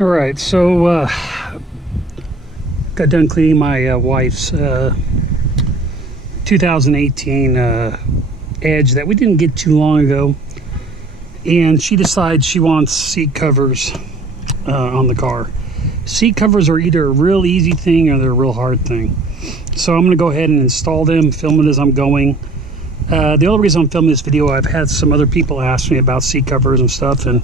All right, so got done cleaning my wife's 2018 Edge that we didn't get too long ago, and she decides she wants seat covers on the car. Seat covers are either a real easy thing or they're a real hard thing. So I'm going to go ahead and install them, film it as I'm going. The only reason I'm filming this video, I've had some other people ask me about seat covers and stuff and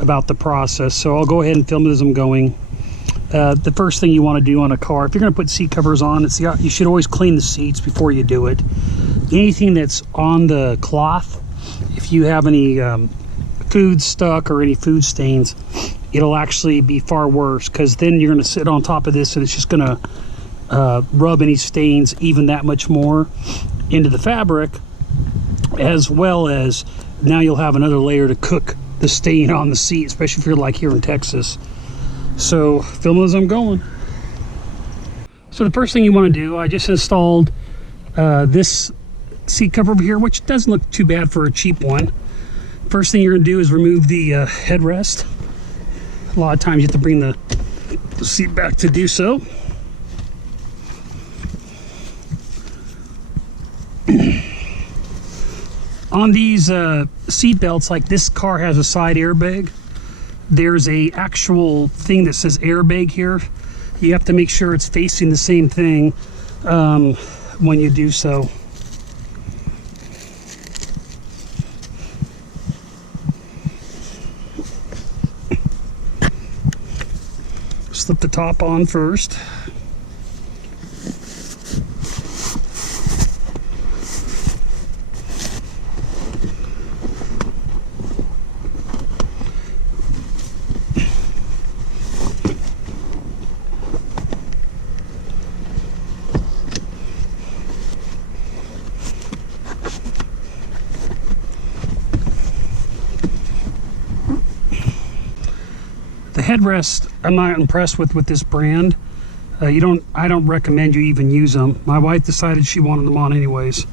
about the process, so I'll go ahead and film it as I'm going. The first thing you want to do on a car, if you're going to put seat covers on, you should always clean the seats before you do it. Anything that's on the cloth, if you have any food stuck or any food stains, it'll actually be far worse, because then you're going to sit on top of this and it's just going to rub any stains even that much more into the fabric, as well as now you'll have another layer to cook the stain on the seat, especially if you're like here in Texas. So film as I'm going. So the first thing you want to do, I just installed this seat cover over here, which doesn't look too bad for a cheap one. First thing you're going to do is remove the headrest. A lot of times you have to bring the seat back to do so. On these seat belts, like this car has a side airbag, there's a actual thing that says airbag here. You have to make sure it's facing the same thing when you do so. Slip the top on first. The headrest, I'm not impressed with this brand. I don't recommend you even use them. My wife decided she wanted them on anyways.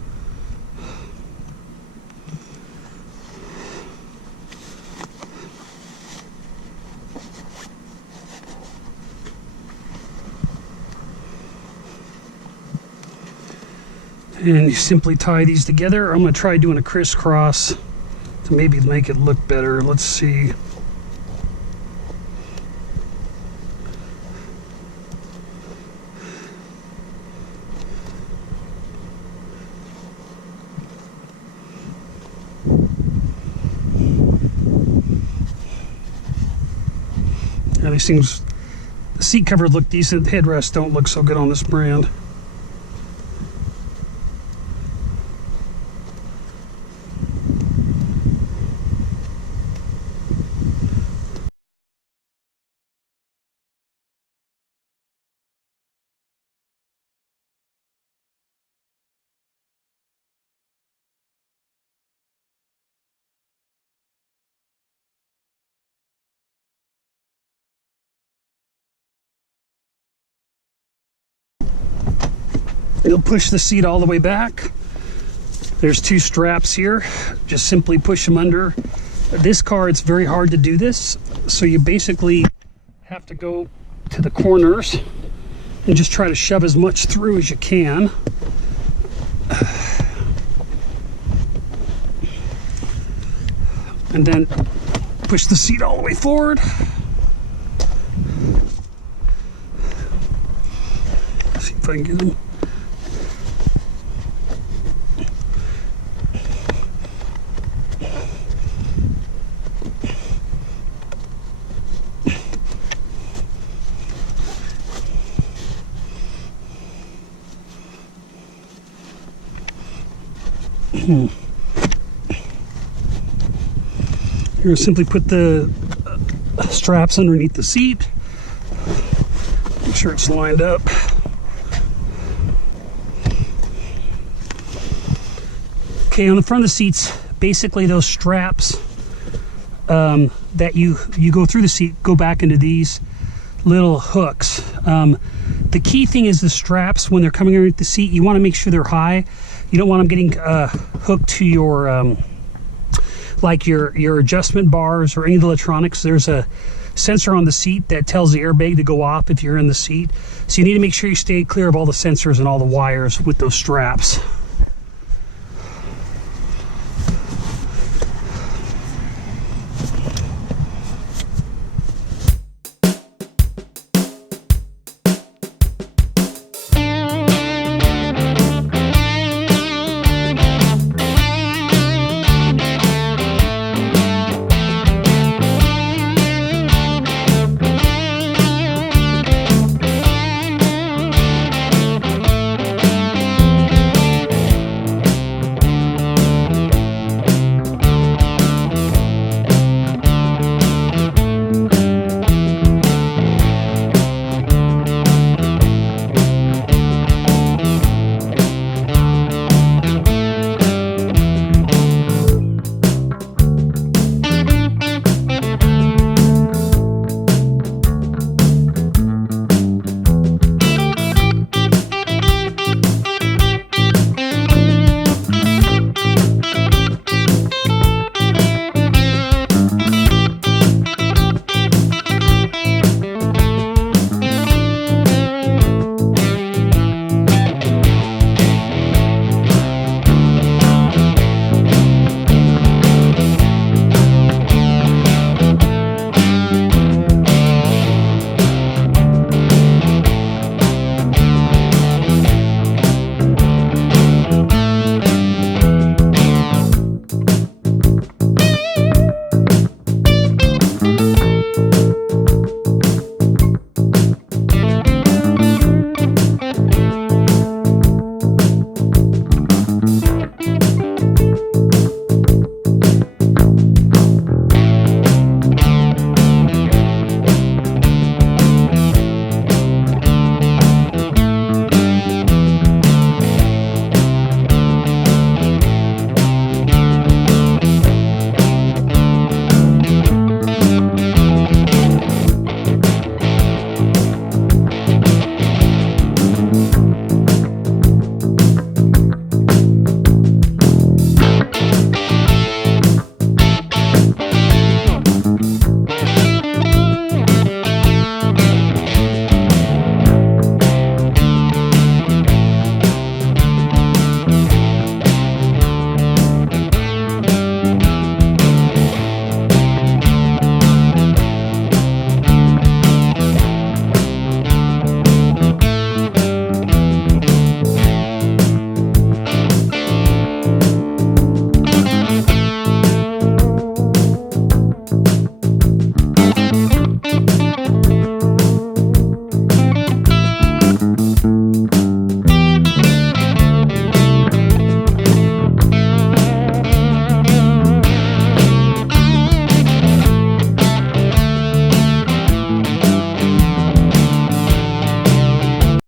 And you simply tie these together. I'm going to try doing a crisscross to maybe make it look better. Let's see. Now these things, the seat covers look decent, the headrests don't look so good on this brand. It'll push the seat all the way back. There's two straps here. Just simply push them under. This car, it's very hard to do this, so you basically have to go to the corners and just try to shove as much through as you can. And then push the seat all the way forward. See if I can get them. You're going to simply put the straps underneath the seat. Make sure it's lined up. Okay, on the front of the seats, basically those straps that you go through the seat go back into these little hooks. The key thing is the straps, when they're coming underneath the seat, you want to make sure they're high. You don't want them getting hooked to your like your adjustment bars or any of the electronics. There's a sensor on the seat that tells the airbag to go off if you're in the seat. So you need to make sure you stay clear of all the sensors and all the wires with those straps.